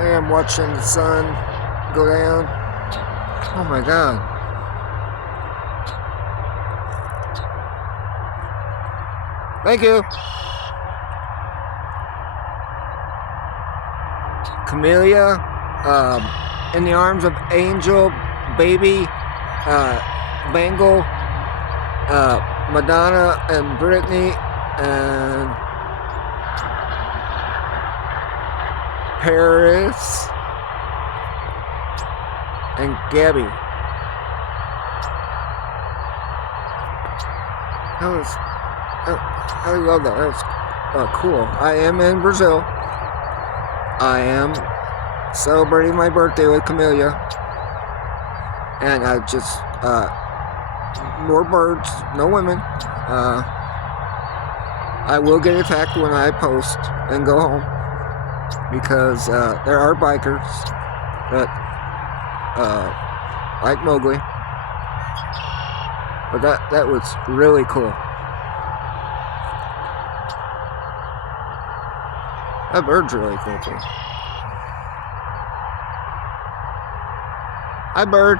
I am watching the sun go down. Oh my god. Thank you. Camellia, in the arms of Angel, Baby, Bangle, Madonna and Brittany, and Paris, and Gabby. I love that. That was cool. I am in Brazil. I am celebrating my birthday with Camellia. And I just, more birds, no women. I will get attacked when I post and go home. Because there are bikers that like Mowgli. But that was really cool. That bird's really cool too. Hi, bird.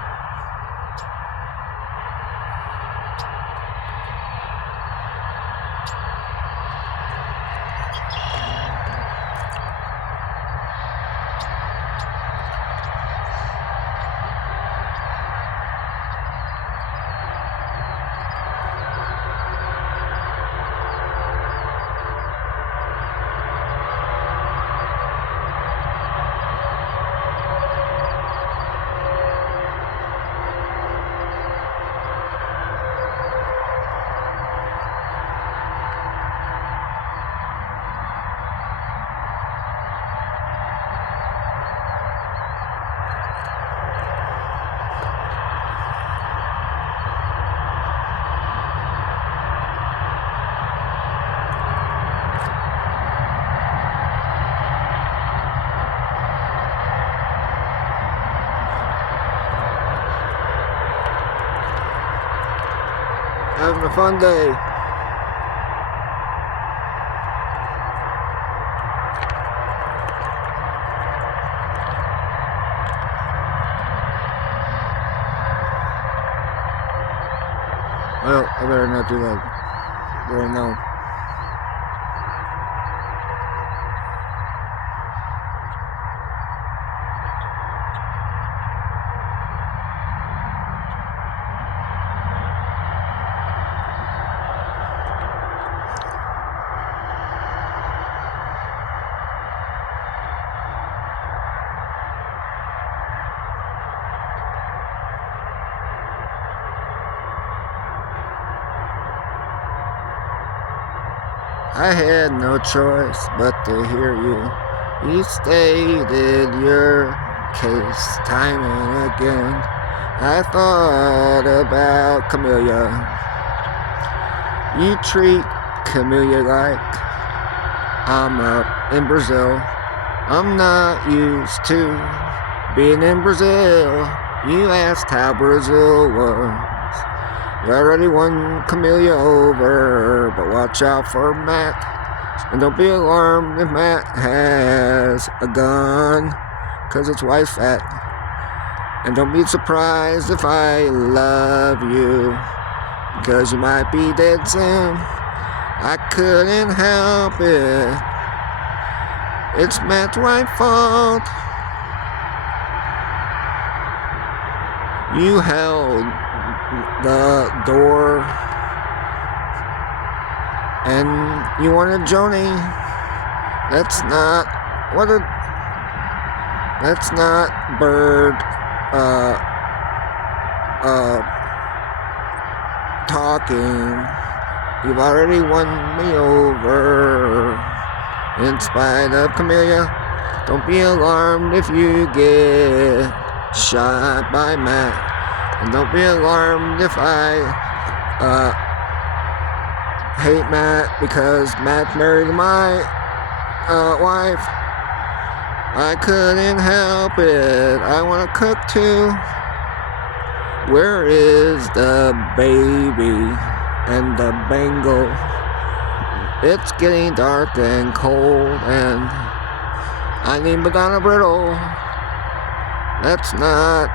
Having a fun day. Well, I better not do that right now. I had no choice but to hear you. You stated your case time and again. I thought about Camellia. You treat Camellia like I'm up in Brazil. I'm not used to being in Brazil. You asked how Brazil was. You already won Camellia over, but watch out for Matt. And don't be alarmed if Matt has a gun, cause it's wife fat. And don't be surprised if I love you, because you might be dead soon. I couldn't help it. It's Matt's wife's fault. You held the door and you wanted Joni. That's not bird talking. You've already won me over in spite of Camellia. Don't be alarmed if you get shot by Matt. And don't be alarmed if I hate Matt because Matt married my wife. I couldn't help it. I want to cook too. Where is the baby and the bangle? It's getting dark and cold, and I need banana brittle. Let's not